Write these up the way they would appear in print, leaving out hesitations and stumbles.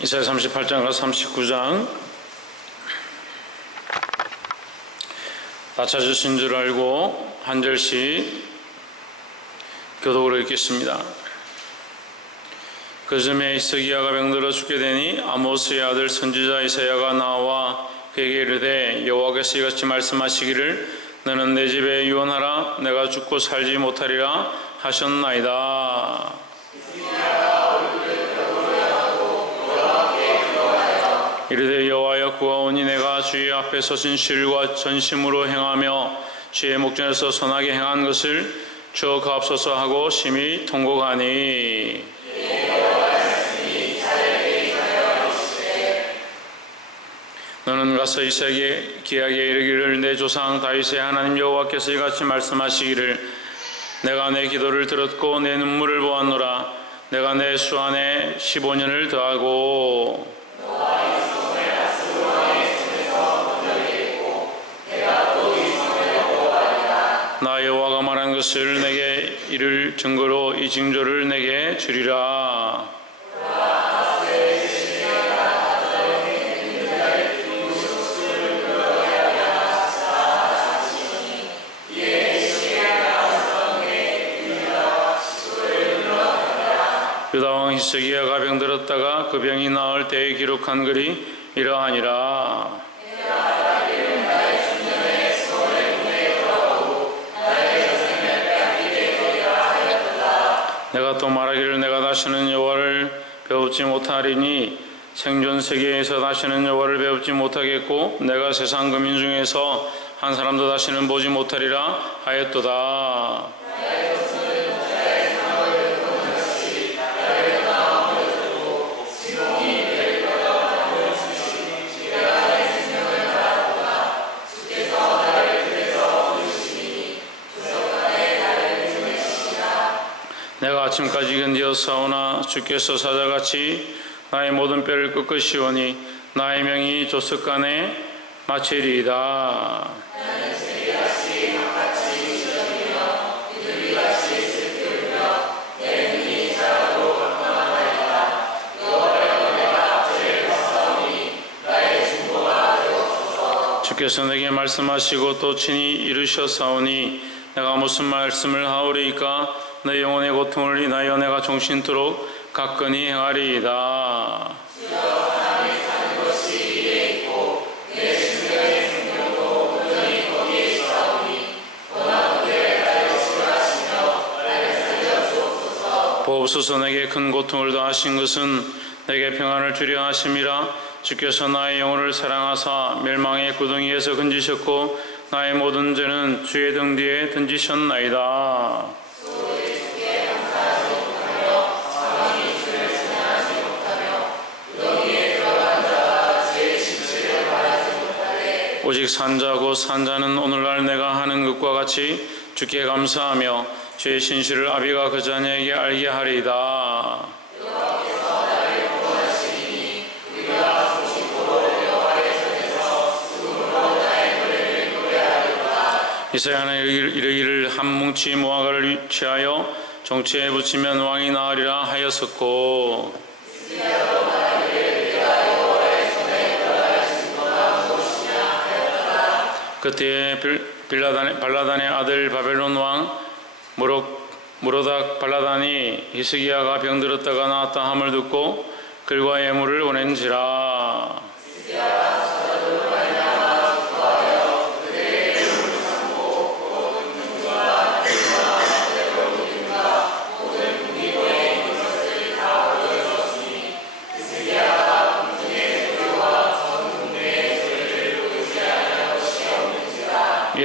이사야 38장과 39장 다 찾으신 줄 알고 한 절씩 교독으로 읽겠습니다. 그 즈음에 히스기야가 병들어 죽게 되니 아모스의 아들 선지자 이사야가 나와 그에게 이르되 여호와께서 이같이 말씀하시기를 너는 내 집에 유언하라 내가 죽고 살지 못하리라 하셨나이다. 이르되 여호와여 구하오니 내가 주의 앞에서 진실과 전심으로 행하며 주의 목전에서 선하게 행한 것을 주옵소서 하고 심히 통곡하니 너는 가서 이삭에게 기하게 이르기를 내 조상 다윗의 하나님 여호와께서 이같이 말씀하시기를 내가 내 기도를 들었고 내 눈물을 보았노라 내가 내 수 안에 15년을 더하고 나 여호와가 말한 것을 내게 이를 증거로 이 징조를 내게 주리라. 유다왕 히스기야가 병들었다가 그 병이 나을 때에 기록한 글이 이러하니라. 내가 또 말하기를 내가 다시는 여호와를 배우지 못하리니 생존 세계에서 다시는 여호와를 배우지 못하겠고 내가 세상 금인 중에서 한 사람도 다시는 보지 못하리라 하였도다. 내가 아침까지 견디었사오나 주께서 사자같이 나의 모든 뼈를 꺾으시오니 나의 명이 조석간에 마치리이다. 주께서 내게 말씀하시고 또 친히 이루셨사오니 내가 무슨 말씀을 하오리이까 내 영혼의 고통을 인하여 내가 종신토록 가끈히 행하리이다. 보옵소서 내게 큰 고통을 더하신 것은 내게 평안을 주려 하심이라. 주께서 나의 영혼을 사랑하사 멸망의 구덩이에서 건지셨고 나의 모든 죄는 주의 등 뒤에 던지셨나이다. 오직 산자 곧 산자는 오늘날 내가 하는 것과 같이 주께 감사하며 주의 신실을 아비가 그 자녀에게 알게 하리이다. 이사야는 이르기를 한 뭉치 무화과를 취하여 정치에 붙이면 왕이 나으리라 하였었고 그때에 발라단의 아들 바벨론 왕 무로닥 발라단이 히스기야가 병들었다가 나았다 함을 듣고 글과 예물을 보낸지라.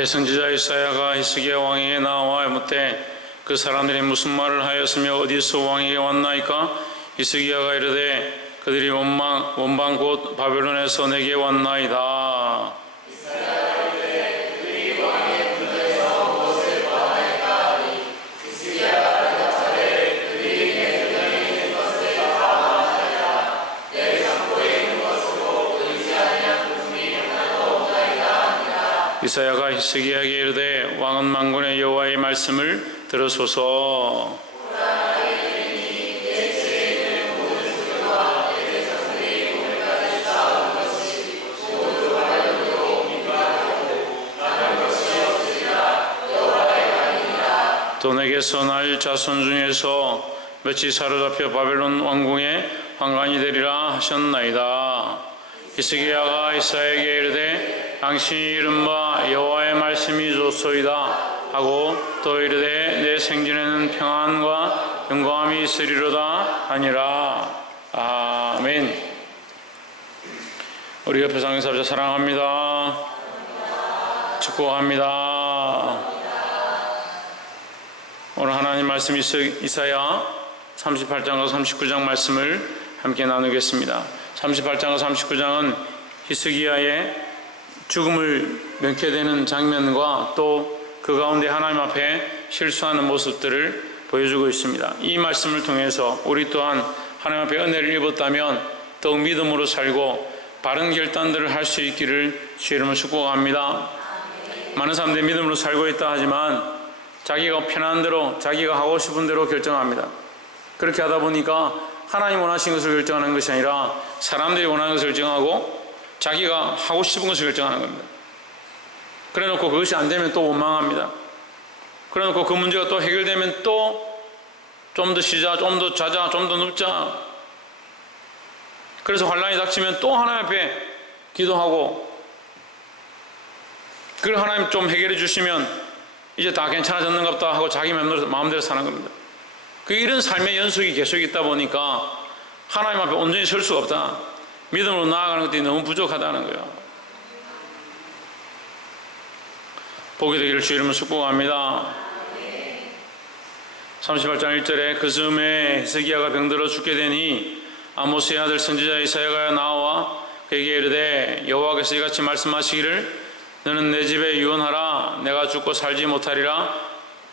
선지자 이사야가 히스기야 왕에게 나와 묻되 그 사람들이 무슨 말을 하였으며 어디서 왕에게 왔나이까? 히스기야가 이르되 그들이 원방 곧 바벨론에서 내게 왔나이다. 이사야가 히스기야에게 이르되 왕은 만군의 여호와의 말씀을 들으소서. 또 내게서 날 자손 중에서 몇이 사로잡혀 바벨론 왕궁의 환관이 되리라 하셨나이다. 히스기야가 이사야에게 이르되 당신이 이른바 여호와의 말씀이 좋소이다 하고 또 이르되 내 생전에는 평안과 영광함이 있으리로다 하니라. 아멘. 우리 옆에 상행사자 사랑합니다. 축복합니다. 오늘 하나님 말씀 이사야 38장과 39장 말씀을 함께 나누겠습니다. 38장과 39장은 히스기야의 죽음을 명쾌되는 장면과 또 그 가운데 하나님 앞에 실수하는 모습들을 보여주고 있습니다. 이 말씀을 통해서 우리 또한 하나님 앞에 은혜를 입었다면 더욱 믿음으로 살고 바른 결단들을 할 수 있기를 주의 이름으로 축복합니다. 많은 사람들이 믿음으로 살고 있다 하지만 자기가 편한 대로 자기가 하고 싶은 대로 결정합니다. 그렇게 하다 보니까 하나님 원하신 것을 결정하는 것이 아니라 사람들이 원하는 것을 결정하고 자기가 하고 싶은 것을 결정하는 겁니다. 그래 놓고 그것이 안 되면 또 원망합니다. 그래 놓고 그 문제가 또 해결되면 또 좀 더 쉬자, 좀 더 자자, 좀 더 눕자. 그래서 환란이 닥치면 또 하나님 앞에 기도하고 그걸 하나님 좀 해결해 주시면 이제 다 괜찮아졌는가 보다 하고 자기 마음대로 사는 겁니다. 이런 삶의 연속이 계속 있다 보니까 하나님 앞에 온전히 설 수가 없다. 믿음으로 나아가는 것들이 너무 부족하다는 거예요. 복이 되기를 주의 이름으로 축복합니다. 38장 1절에 그 즈음에 히스기야가 병들어 죽게 되니 아모스의 아들 선지자 이사야가 나와 그에게 이르되 여호와께서 이같이 말씀하시기를 너는 내 집에 유언하라 내가 죽고 살지 못하리라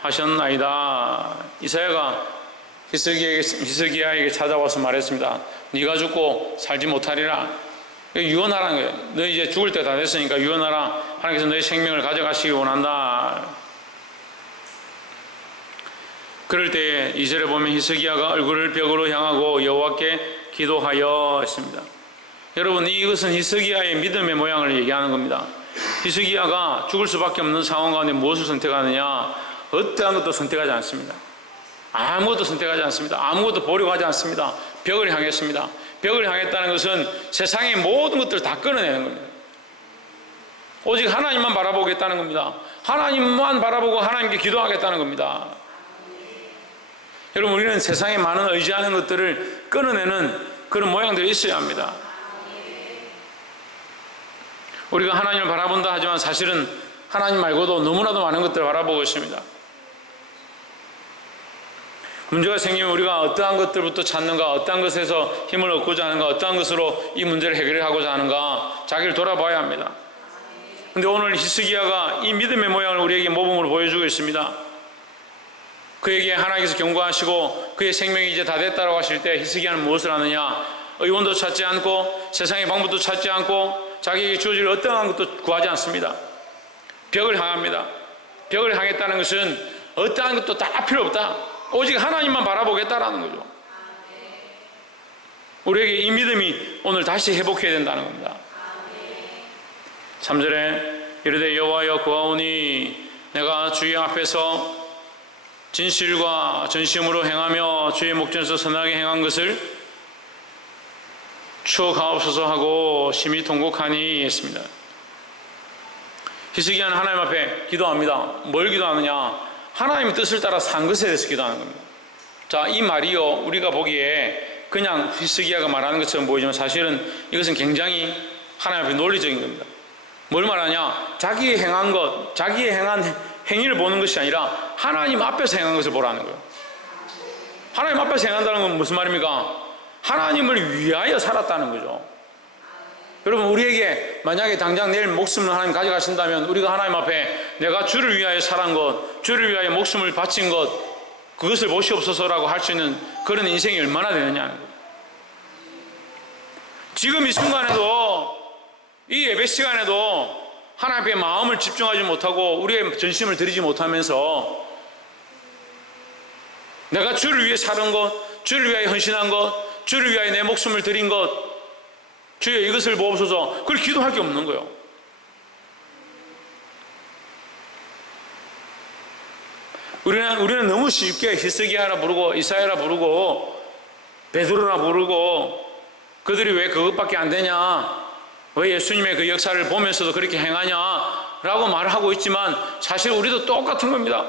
하셨나이다. 이사야가 히스기야에게 찾아와서 말했습니다. 네가 죽고 살지 못하리라. 유언하라는 거예요. 너 이제 죽을 때 다 됐으니까 유언하라. 하나님께서 너의 생명을 가져가시기 원한다. 그럴 때 2절에 보면 히스기야가 얼굴을 벽으로 향하고 여호와께 기도하여 했습니다. 여러분, 이것은 히스기야의 믿음의 모양을 얘기하는 겁니다. 히스기야가 죽을 수밖에 없는 상황 가운데 무엇을 선택하느냐? 어떠한 것도 선택하지 않습니다. 아무것도 선택하지 않습니다. 아무것도 보려고 하지 않습니다. 벽을 향했습니다. 벽을 향했다는 것은 세상의 모든 것들을 다 끊어내는 겁니다. 오직 하나님만 바라보겠다는 겁니다. 하나님만 바라보고 하나님께 기도하겠다는 겁니다. 여러분, 우리는 세상에 많은 의지하는 것들을 끊어내는 그런 모양들이 있어야 합니다. 우리가 하나님을 바라본다 하지만 사실은 하나님 말고도 너무나도 많은 것들을 바라보고 있습니다. 문제가 생기면 우리가 어떠한 것들부터 찾는가, 어떠한 것에서 힘을 얻고자 하는가, 어떠한 것으로 이 문제를 해결하고자 하는가 자기를 돌아봐야 합니다. 그런데 오늘 히스기야가 이 믿음의 모양을 우리에게 모범으로 보여주고 있습니다. 그에게 하나님께서 경고하시고 그의 생명이 이제 다 됐다고 하실 때 히스기야는 무엇을 하느냐? 의원도 찾지 않고 세상의 방법도 찾지 않고 자기에게 주어질 어떠한 것도 구하지 않습니다. 벽을 향합니다. 벽을 향했다는 것은 어떠한 것도 다 필요 없다. 오직 하나님만 바라보겠다라는 거죠. 우리에게 이 믿음이 오늘 다시 회복해야 된다는 겁니다. 3절에 이르되 여호와여 구하오니 내가 주의 앞에서 진실과 전심으로 행하며 주의 목전에서 선하게 행한 것을 추억하옵소서 하고 심히 통곡하니 했습니다. 히스기야는 하나님 앞에 기도합니다. 뭘 기도하느냐? 하나님의 뜻을 따라 산 것에 대해서 기도하는 겁니다. 자, 이 말이요, 우리가 보기에 그냥 히스기야가 말하는 것처럼 보이지만 사실은 이것은 굉장히 하나님 앞에 논리적인 겁니다. 뭘 말하냐? 자기의 행한 것, 자기의 행한 행위를 보는 것이 아니라 하나님 앞에서 행한 것을 보라는 거예요. 하나님 앞에서 행한다는 건 무슨 말입니까? 하나님을 위하여 살았다는 거죠. 여러분, 우리에게 만약에 당장 내일 목숨을 하나님 가져가신다면 우리가 하나님 앞에 내가 주를 위하여 살은 것, 주를 위하여 목숨을 바친 것, 그것을 보시옵소서라고 할 수 있는 그런 인생이 얼마나 되느냐는 거예요. 지금 이 순간에도, 이 예배 시간에도 하나님 앞에 마음을 집중하지 못하고 우리의 전심을 드리지 못하면서 내가 주를 위해 사는 것, 주를 위하여 헌신한 것, 주를 위하여 내 목숨을 드린 것, 주여 이것을 보옵소서, 그걸 기도할 게 없는 거예요. 우리는 너무 쉽게 히스기야라 부르고 이사야라 부르고 베드로라 부르고 그들이 왜 그것밖에 안 되냐, 왜 예수님의 그 역사를 보면서도 그렇게 행하냐라고 말하고 있지만 사실 우리도 똑같은 겁니다.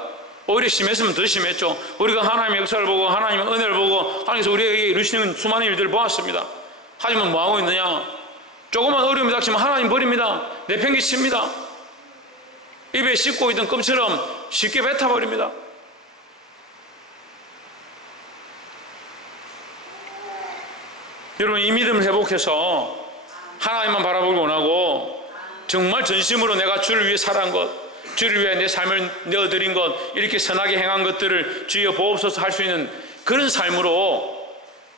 오히려 심했으면 더 심했죠. 우리가 하나님의 역사를 보고 하나님의 은혜를 보고 하나님께서 우리에게 이루시는 수많은 일들을 보았습니다. 하지만 뭐하고 있느냐, 조그만 어려움이 닥치면 하나님 버립니다. 내팽개칩니다. 입에 씹고 있던 껌처럼 쉽게 뱉어버립니다. 여러분, 이 믿음을 회복해서 하나님만 바라보기 원하고 정말 전심으로 내가 주를 위해 살아간 것, 주를 위해 내 삶을 내어드린 것, 이렇게 선하게 행한 것들을 주여 보옵소서 할 수 있는 그런 삶으로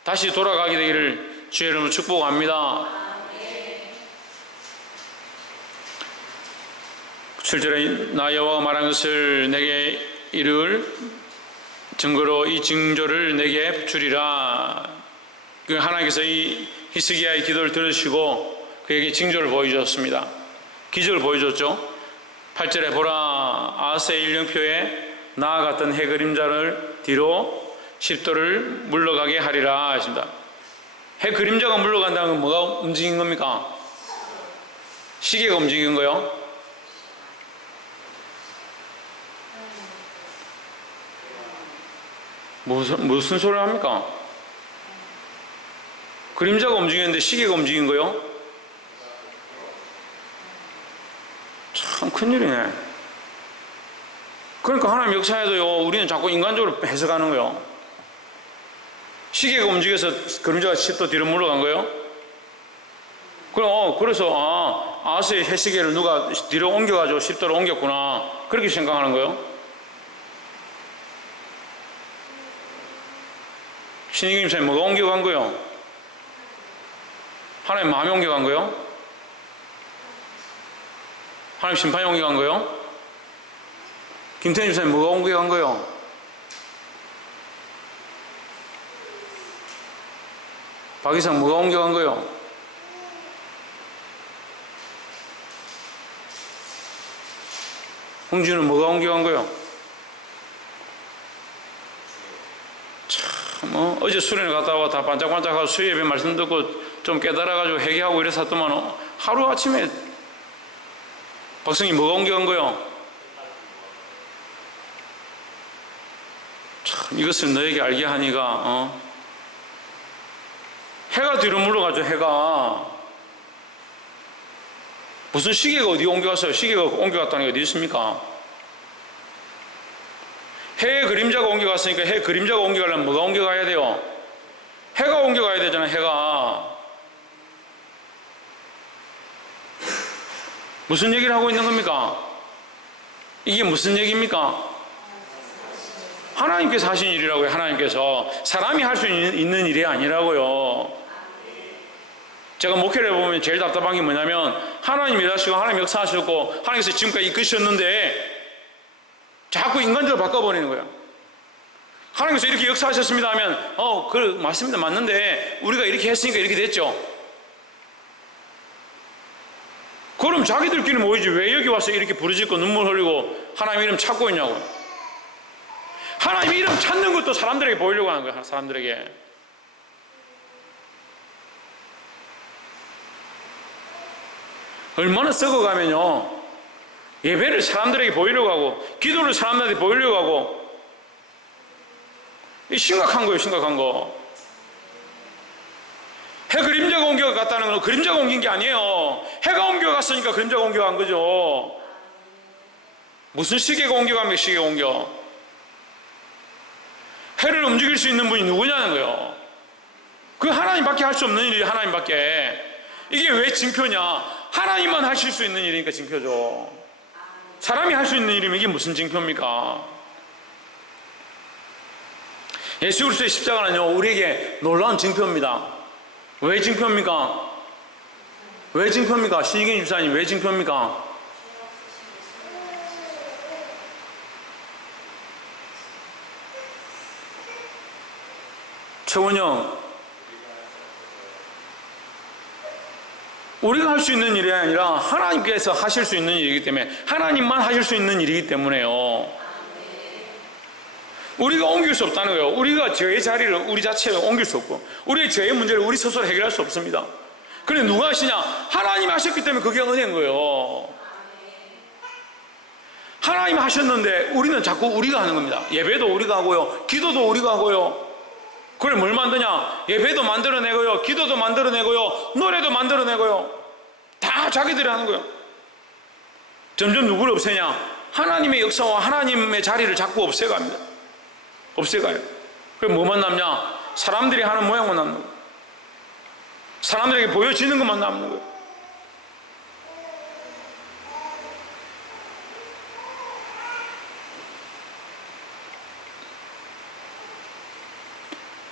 다시 돌아가게 되기를 주의 이름으로 축복합니다. 7절에 나 여호와가 말한 것을 내게 이룰 증거로 이 징조를 내게 주리라. 하나님께서 이 히스기야의 기도를 들으시고 그에게 징조를 보여주셨습니다. 기적을 보여줬죠. 8절에 보라, 아하스의 일령표에 나아갔던 해 그림자를 뒤로 10도를 물러가게 하리라 하십니다. 해 그림자가 물러간다는 건 뭐가 움직인 겁니까? 시계가 움직인 거요? 무슨 소리를 합니까? 그림자가 움직이는데 시계가 움직인 거요? 참 큰일이네. 그러니까 하나님 역사에도요, 우리는 자꾸 인간적으로 해석하는 거요. 시계가 움직여서 그림자가 10도 뒤로 물러간 거요? 그래서 아하스의 해시계를 누가 뒤로 옮겨가지고 10도로 옮겼구나, 그렇게 생각하는 거요? 신익임 목사님 뭐가 옮겨간 거요? 하나님 마음이 옮겨간 거요? 하나님 심판이 옮겨간 거요? 김태현 집사님 뭐가 옮겨간 거요? 박 이상 뭐가 옮겨간 거요? 홍진우는 뭐가 옮겨간 거요? 어제 수련회 갔다 와 다 반짝반짝하고 수요예배 말씀 듣고 좀 깨달아가지고 회개하고 이랬었더만 하루아침에 박성이 뭐가 옮겨간 거요? 참 이것을 너에게 알게 하니가 해가 뒤로 물러가죠. 해가 무슨 시계가 어디 옮겨갔어요? 시계가 옮겨갔다는 게 어디 있습니까? 해의 그림자가 옮겨갔으니까 해 그림자가 옮겨가려면 뭐가 옮겨가야 돼요? 해가 옮겨가야 되잖아요. 해가. 무슨 얘기를 하고 있는 겁니까? 이게 무슨 얘기입니까? 하나님께서 하신 일이라고요. 하나님께서. 사람이 할 수 있는 일이 아니라고요. 제가 목회를 해보면 제일 답답한 게 뭐냐면 하나님 일하시고 하나님 역사하셨고 하나님께서 지금까지 이끄셨는데 자꾸 인간적으로 바꿔버리는 거예요. 하나님께서 이렇게 역사하셨습니다 하면 맞습니다. 맞는데 우리가 이렇게 했으니까 이렇게 됐죠. 그럼 자기들끼리 모이지 왜 여기 와서 이렇게 부르짖고 눈물 흘리고 하나님 이름 찾고 있냐고요. 하나님 이름 찾는 것도 사람들에게 보이려고 하는 거예요. 사람들에게. 얼마나 썩어가면요, 예배를 사람들에게 보이려고 하고 기도를 사람들에게 보이려고 하고, 이 심각한 거예요. 심각한 거. 해 그림자가 옮겨갔다는 건 그림자가 옮긴 게 아니에요. 해가 옮겨갔으니까 그림자가 옮겨간 거죠. 무슨 시계가 옮겨가면 시계가 옮겨. 해를 움직일 수 있는 분이 누구냐는 거예요. 그 하나님밖에 할 수 없는 일이 하나님밖에. 이게 왜 징표냐? 하나님만 하실 수 있는 일이니까 징표죠. 사람이 할 수 있는 일이면 이게 무슨 징표입니까? 예수 그리스도의 십자가는요, 우리에게 놀라운 징표입니다. 왜 징표입니까? 왜 징표입니까? 신익인 집사님 왜 징표입니까? 최원영, 우리가 할 수 있는 일이 아니라 하나님께서 하실 수 있는 일이기 때문에, 하나님만 하실 수 있는 일이기 때문에요. 우리가 옮길 수 없다는 거예요. 우리가 죄의 자리를 우리 자체로 옮길 수 없고, 우리의 죄의 문제를 우리 스스로 해결할 수 없습니다. 그런데 누가 하시냐? 하나님이 하셨기 때문에 그게 은혜인 거예요. 하나님이 하셨는데 우리는 자꾸 우리가 하는 겁니다. 예배도 우리가 하고요, 기도도 우리가 하고요. 그걸 뭘 만드냐? 예배도 만들어내고요, 기도도 만들어내고요, 노래도 만들어내고요. 다 자기들이 하는 거예요. 점점 누구를 없애냐? 하나님의 역사와 하나님의 자리를 자꾸 없애갑니다. 없애가요. 그럼 뭐만 남냐? 사람들이 하는 모양만 남는 거예요. 사람들에게 보여지는 것만 남는 거예요.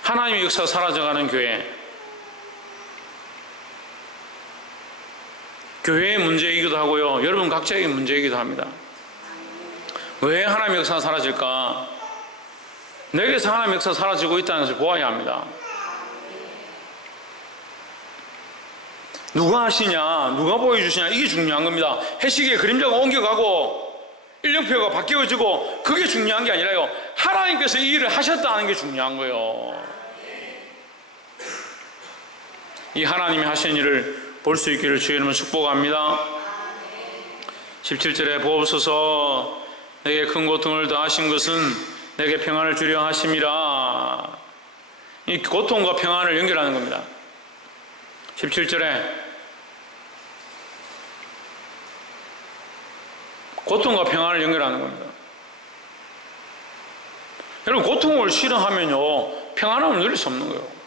하나님의 역사가 사라져가는 교회, 교회의 문제이기도 하고요, 여러분 각자의 문제이기도 합니다. 왜 하나님의 역사가 사라질까? 내게서 하나님의 역사가 사라지고 있다는 것을 보아야 합니다. 누가 하시냐, 누가 보여주시냐, 이게 중요한 겁니다. 해시계의 그림자가 옮겨가고 일령표가 바뀌어지고 그게 중요한 게 아니라요, 하나님께서 이 일을 하셨다는 게 중요한 거예요. 이 하나님이 하신 일을 볼 수 있기를 주의 이름으로 축복합니다. 17절에 보옵소서 내게 큰 고통을 더하신 것은 내게 평안을 주려 하심이라. 이 고통과 평안을 연결하는 겁니다. 17절에 고통과 평안을 연결하는 겁니다. 여러분, 고통을 싫어하면요, 평안함을 누릴 수 없는 거예요.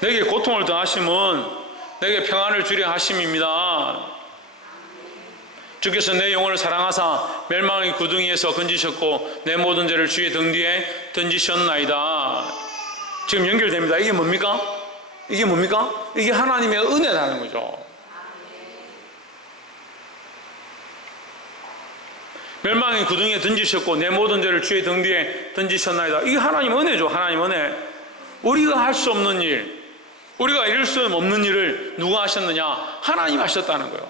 내게 고통을 더하심은 내게 평안을 주려 하심입니다. 주께서 내 영혼을 사랑하사 멸망의 구덩이에서 건지셨고 내 모든 죄를 주의 등 뒤에 던지셨나이다. 지금 연결됩니다. 이게 뭡니까? 이게 뭡니까? 이게 하나님의 은혜라는 거죠. 멸망의 구덩이에 던지셨고 내 모든 죄를 주의 등 뒤에 던지셨나이다. 이게 하나님 은혜죠. 하나님 은혜. 우리가 할 수 없는 일, 우리가 이룰 수 없는 일을 누가 하셨느냐? 하나님 하셨다는 거예요.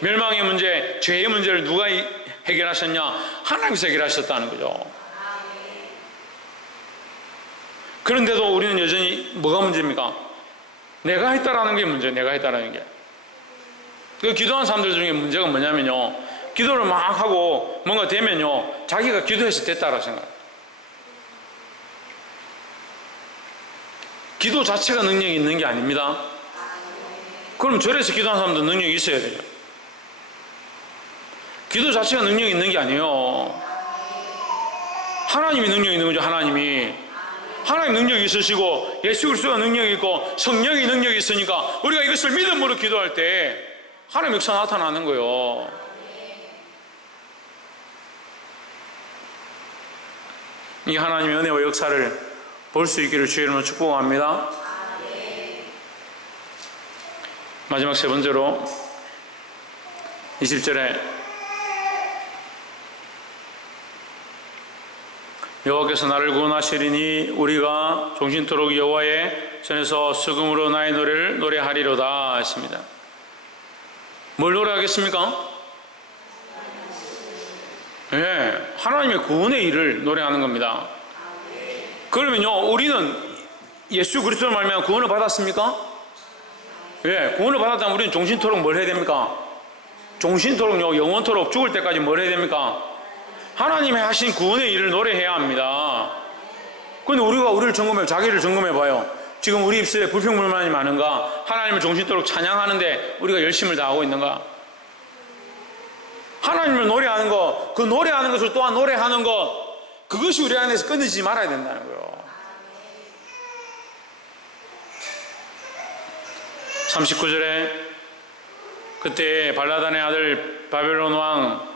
멸망의 문제, 죄의 문제를 누가 해결하셨냐? 하나님께서 해결하셨다는 거죠. 그런데도 우리는 여전히 뭐가 문제입니까? 내가 했다라는 게 문제예요. 내가 했다라는 게. 그 기도한 사람들 중에 문제가 뭐냐면요, 기도를 막 하고 뭔가 되면요, 자기가 기도해서 됐다라고 생각해요. 기도 자체가 능력이 있는 게 아닙니다. 그럼 절에서 기도하는 사람도 능력이 있어야 돼요. 기도 자체가 능력이 있는 게 아니에요. 하나님이 능력이 있는 거죠. 하나님 능력이 있으시고 예수 그리스도가 능력이 있고 성령이 능력이 있으니까 우리가 이것을 믿음으로 기도할 때 하나님의 역사가 나타나는 거예요. 이 하나님의 은혜와 역사를 볼 수 있기를 주의 이름으로 축복합니다. 마지막 세 번째로 20절에 여호와께서 나를 구원하시리니 우리가 종신토록 여호와의 전에서 수금으로 나의 노래를 노래하리로다 했습니다. 뭘 노래하겠습니까? 예, 하나님의 구원의 일을 노래하는 겁니다. 그러면요, 우리는 예수 그리스도를 말미암아 구원을 받았습니까? 예, 구원을 받았다면 우리는 종신토록 뭘 해야 됩니까? 종신토록요, 영원토록 죽을 때까지 뭘 해야 됩니까? 하나님이 하신 구원의 일을 노래해야 합니다. 그런데 우리가 우리를 점검해, 자기를 점검해 봐요. 지금 우리 입술에 불평불만이 많은가? 하나님을 종신토록 찬양하는데 우리가 열심을 다하고 있는가? 하나님을 노래하는 것, 그 노래하는 것을 또한 노래하는 것, 그것이 우리 안에서 끊이지 말아야 된다는 거예요. 39절에 그때 발라단의 아들 바벨론 왕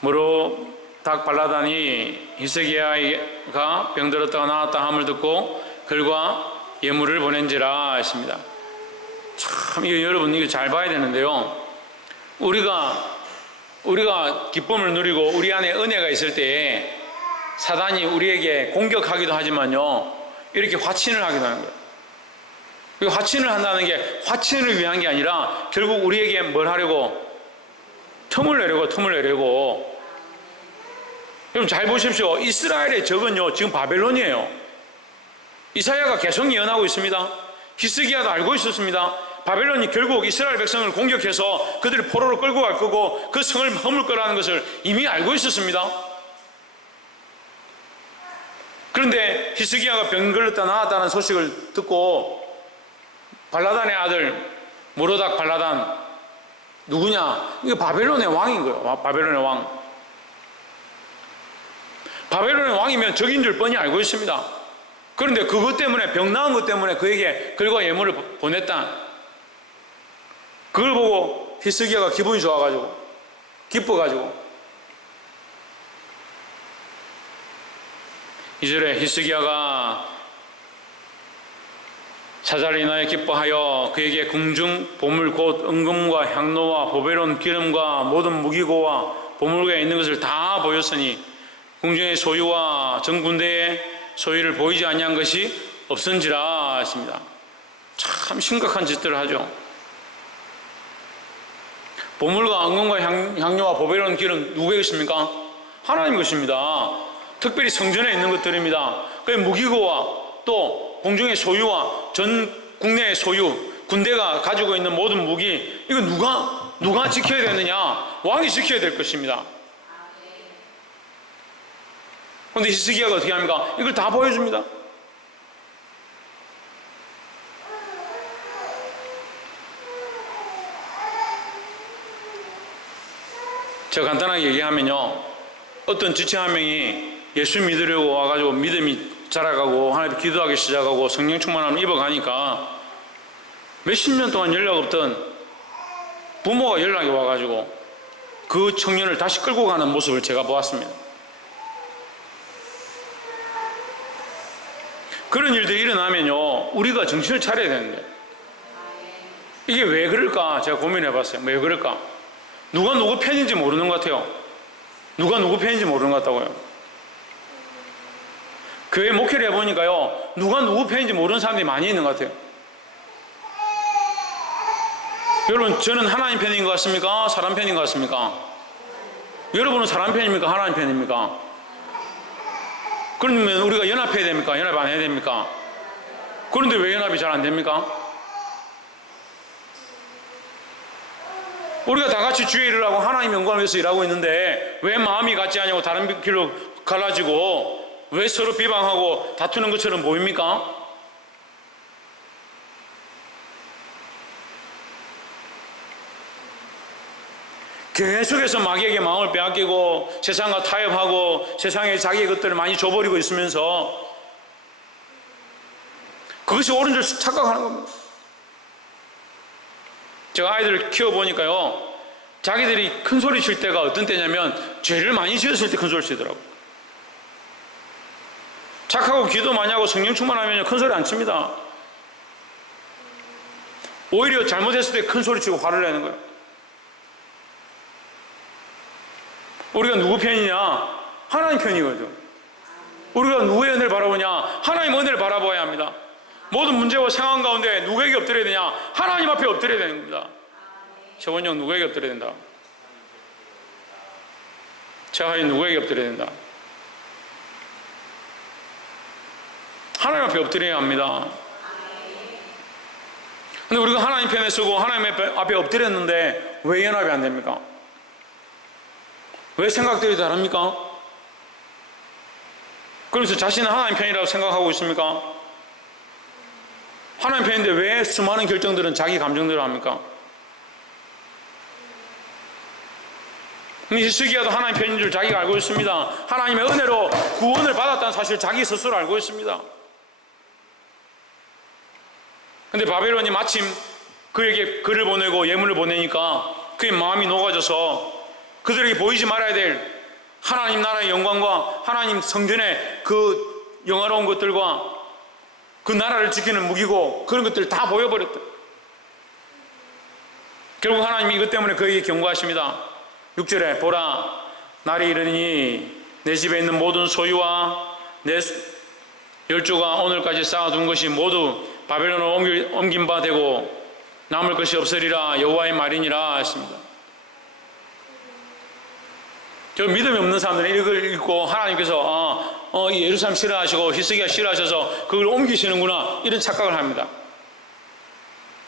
모로닥 발라단이 히스기야가 병들었다가 나았다 함을 듣고 글과 예물을 보낸지라 했습니다. 참, 이거 여러분, 이거 잘 봐야 되는데요, 우리가 기쁨을 누리고 우리 안에 은혜가 있을 때에 사단이 우리에게 공격하기도 하지만요, 이렇게 화친을 하기도 하는 거예요. 화친을 한다는 게 화친을 위한 게 아니라 결국 우리에게 뭘 하려고? 틈을 내려고. 여러분 잘 보십시오. 이스라엘의 적은요 지금 바벨론이에요. 이사야가 계속 예언하고 있습니다. 히스기야도 알고 있었습니다. 바벨론이 결국 이스라엘 백성을 공격해서 그들을 포로로 끌고 갈 거고 그 성을 허물 거라는 것을 이미 알고 있었습니다. 그런데 히스기야가 병 걸렸다 나았다는 소식을 듣고 발라단의 아들 모로닥 발라단, 누구냐? 이게 바벨론의 왕인 거예요. 바벨론의 왕. 바벨론의 왕이면 적인 줄 뻔히 알고 있습니다. 그런데 그것 때문에, 병 나은 것 때문에 그에게 글과 예물을 보냈다. 그걸 보고 히스기야가 기분이 좋아가지고 기뻐가지고 2절에 히스기야가 사자를 인하여 기뻐하여 그에게 궁중 보물 곧 은금과 향로와 보배로운 기름과 모든 무기고와 보물에 있는 것을 다 보였으니 궁중의 소유와 전 군대의 소유를 보이지 아니한 것이 없은지라 했습니다. 참 심각한 짓들을 하죠. 보물과 은금과 향료와 보배로운 기름 누구의 것입니까? 하나님 것입니다. 특별히 성전에 있는 것들입니다. 그 무기고와 또 공중의 소유와 전 국내의 소유, 군대가 가지고 있는 모든 무기, 이거 누가 지켜야 되느냐? 왕이 지켜야 될 것입니다. 그런데 히스기야가 어떻게 합니까? 이걸 다 보여줍니다. 제가 간단하게 얘기하면요, 어떤 지체 한 명이 예수 믿으려고 와가지고 믿음이 자라가고 하나님 기도하기 시작하고 성령 충만함을 입어가니까 몇십 년 동안 연락 없던 부모가 연락이 와가지고 그 청년을 다시 끌고 가는 모습을 제가 보았습니다. 그런 일들이 일어나면요 우리가 정신을 차려야 되는데 이게 왜 그럴까 제가 고민해 봤어요. 왜 그럴까? 누가 누구 편인지 모르는 것 같아요. 누가 누구 편인지 모르는 것 같다고요. 교회 목회를 해보니까요 누가 누구 편인지 모르는 사람들이 많이 있는 것 같아요. 여러분, 저는 하나님 편인 것 같습니까? 사람 편인 것 같습니까? 여러분은 사람 편입니까? 하나님 편입니까? 그러면 우리가 연합해야 됩니까? 연합 안 해야 됩니까? 그런데 왜 연합이 잘 안 됩니까? 우리가 다 같이 주의 일을 하고 하나님 영광을 위해서 일하고 있는데 왜 마음이 같지 않냐고 다른 길로 갈라지고 왜 서로 비방하고 다투는 것처럼 보입니까? 계속해서 마귀에게 마음을 빼앗기고 세상과 타협하고 세상에 자기의 것들을 많이 줘버리고 있으면서 그것이 옳은 줄 착각하는 겁니다. 제가 아이들을 키워보니까요 자기들이 큰 소리 칠 때가 어떤 때냐면 죄를 많이 지었을 때 큰 소리 치더라고요. 착하고 기도 많이 하고 성령 충만하면 큰 소리 안 칩니다. 오히려 잘못했을 때 큰 소리 치고 화를 내는 거예요. 우리가 누구 편이냐? 하나님 편이거든. 우리가 누구의 은혜를 바라보냐? 하나님 은혜를 바라봐야 합니다. 모든 문제와 상황 가운데 누구에게 엎드려야 되냐? 하나님 앞에 엎드려야 되는 겁니다. 최원영 누구에게 엎드려야 된다? 최하인 누구에게 엎드려야 된다? 하나님 앞에 엎드려야 합니다. 근데 우리가 하나님 편에 서고 하나님 앞에 엎드렸는데 왜 연합이 안 됩니까? 왜 생각들이 다릅니까? 그러면서 자신은 하나님 편이라고 생각하고 있습니까? 하나님 편인데 왜 수많은 결정들은 자기 감정대로 합니까? 히스기야도 하나님 편인 줄 자기가 알고 있습니다. 하나님의 은혜로 구원을 받았다는 사실을 자기 스스로 알고 있습니다. 근데 바벨론이 마침 그에게 글을 보내고 예물을 보내니까 그의 마음이 녹아져서 그들에게 보이지 말아야 될 하나님 나라의 영광과 하나님 성전의 그 영화로운 것들과 그 나라를 지키는 무기고 그런 것들을 다 보여버렸다. 결국 하나님이 이것 때문에 그에게 경고하십니다. 6절에 보라 날이 이르니 내 집에 있는 모든 소유와 내 열조가 오늘까지 쌓아둔 것이 모두 바벨론으로 옮긴 바 되고 남을 것이 없으리라 여호와의 말이니라 했습니다. 저 믿음이 없는 사람들은 이걸 읽고 하나님께서 이 예루살렘 싫어하시고 히스기야 싫어하셔서 그걸 옮기시는구나 이런 착각을 합니다.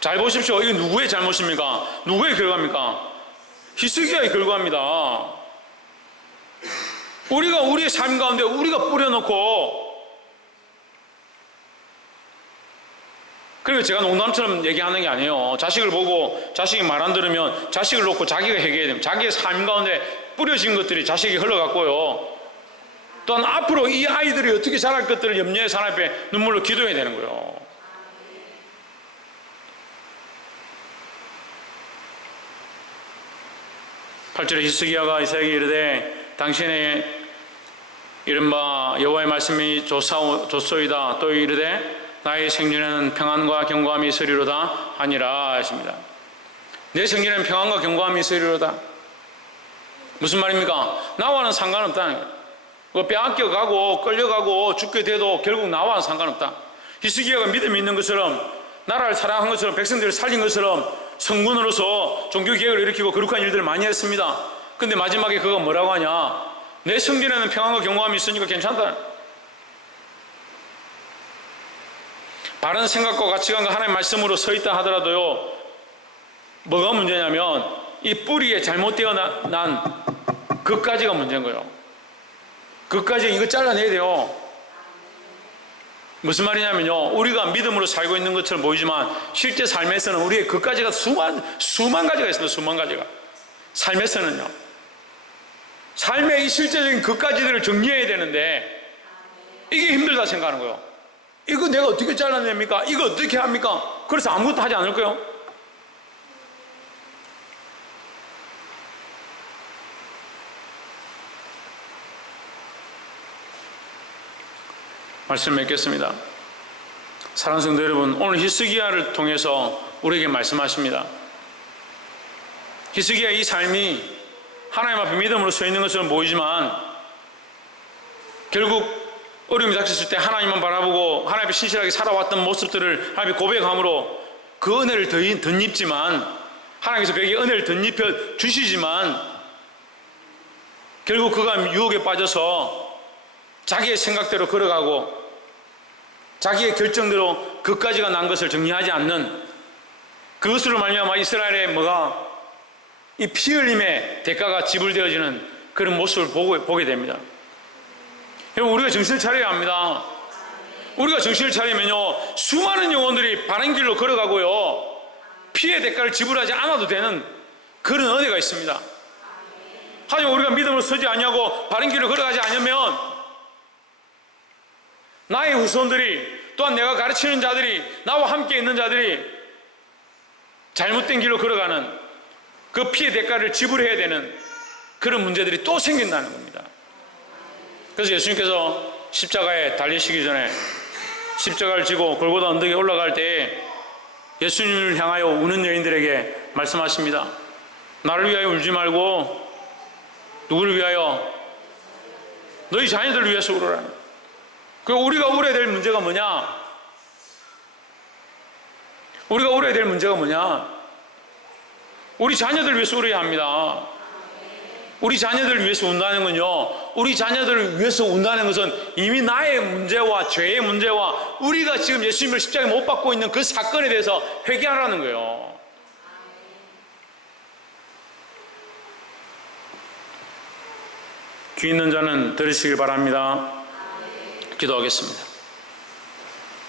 잘 보십시오. 이게 누구의 잘못입니까? 누구의 결과입니까? 히스기야의 결과입니다. 우리가 우리의 삶 가운데 우리가 뿌려놓고, 그리고 제가 농담처럼 얘기하는 게 아니에요. 자식을 보고 자식이 말 안 들으면 자식을 놓고 자기가 해결해야 됩니다. 자기의 삶 가운데 뿌려진 것들이 자식이 흘러갔고요. 또한 앞으로 이 아이들이 어떻게 자랄 것들을 염려해서 하나님 앞에 눈물로 기도해야 되는 거예요. 팔절에 히스기야가 이사야에게 이르되 당신의 이른바 여호와의 말씀이 좋소이다. 또 이르되 나의 생전에는 평안과 경고함이 있으리로다 하니라 하십니다. 내 생전에는 평안과 경고함이 있으리로다. 무슨 말입니까? 나와는 상관없다는 거예요. 빼앗겨가고 끌려가고 죽게 돼도 결국 나와는 상관없다. 히스기야가 믿음이 있는 것처럼, 나라를 사랑한 것처럼, 백성들을 살린 것처럼 성군으로서 종교개혁을 일으키고 거룩한 일들을 많이 했습니다. 근데 마지막에 그가 뭐라고 하냐? 내 성전에는 평안과 경고함이 있으니까 괜찮다. 바른 생각과 가치관과 하나님의 말씀으로 서 있다 하더라도요, 뭐가 문제냐면 이 뿌리에 잘못되어 난 그까지가 문제인 거예요. 그까지 이거 잘라내야 돼요. 무슨 말이냐면요, 우리가 믿음으로 살고 있는 것처럼 보이지만 실제 삶에서는 우리의 그까지가 수만 가지가 있습니다. 수만 가지가. 삶에서는요, 삶의 이 실제적인 그까지들을 정리해야 되는데 이게 힘들다 생각하는 거예요. 이거 내가 어떻게 잘라냅니까? 이거 어떻게 합니까? 그래서 아무것도 하지 않을 거예요. 말씀 맺겠습니다. 사랑하는 성도 여러분, 오늘 히스기야를 통해서 우리에게 말씀하십니다. 히스기야의 이 삶이 하나님 앞에 믿음으로 서 있는 것처럼 보이지만 결국 어려움이 닥쳤을 때 하나님만 바라보고 하나님 앞에 신실하게 살아왔던 모습들을 하나님 앞에 고백함으로 그 은혜를 덧입지만, 하나님께서 그에게 은혜를 덧입혀 주시지만 결국 그가 유혹에 빠져서 자기의 생각대로 걸어가고 자기의 결정대로 그까지가 난 것을 정리하지 않는, 그것으로 말미암아 이스라엘의 이 피 흘림의 대가가 지불되어지는 그런 모습을 보게 됩니다. 여러분, 우리가 정신을 차려야 합니다. 우리가 정신을 차리면요, 수많은 영혼들이 바른 길로 걸어가고요, 피의 대가를 지불하지 않아도 되는 그런 은혜가 있습니다. 하지만 우리가 믿음으로 서지 아니하고 바른 길로 걸어가지 않으면 나의 후손들이, 또한 내가 가르치는 자들이, 나와 함께 있는 자들이 잘못된 길로 걸어가는 그 피의 대가를 지불해야 되는 그런 문제들이 또 생긴다는 겁니다. 그래서 예수님께서 십자가에 달리시기 전에 십자가를 지고 골고다 언덕에 올라갈 때 예수님을 향하여 우는 여인들에게 말씀하십니다. 나를 위하여 울지 말고 누구를 위하여? 너희 자녀들을 위해서 울어라. 그리고 우리가 울어야 될 문제가 뭐냐? 우리가 울어야 될 문제가 뭐냐? 우리 자녀들을 위해서 울어야 합니다. 우리 자녀들을 위해서 운다는 건요, 우리 자녀들을 위해서 운다는 것은 이미 나의 문제와 죄의 문제와 우리가 지금 예수님을 십자가에 못 박고 있는 그 사건에 대해서 회개하라는 거예요. 귀 있는 자는 들으시길 바랍니다. 기도하겠습니다.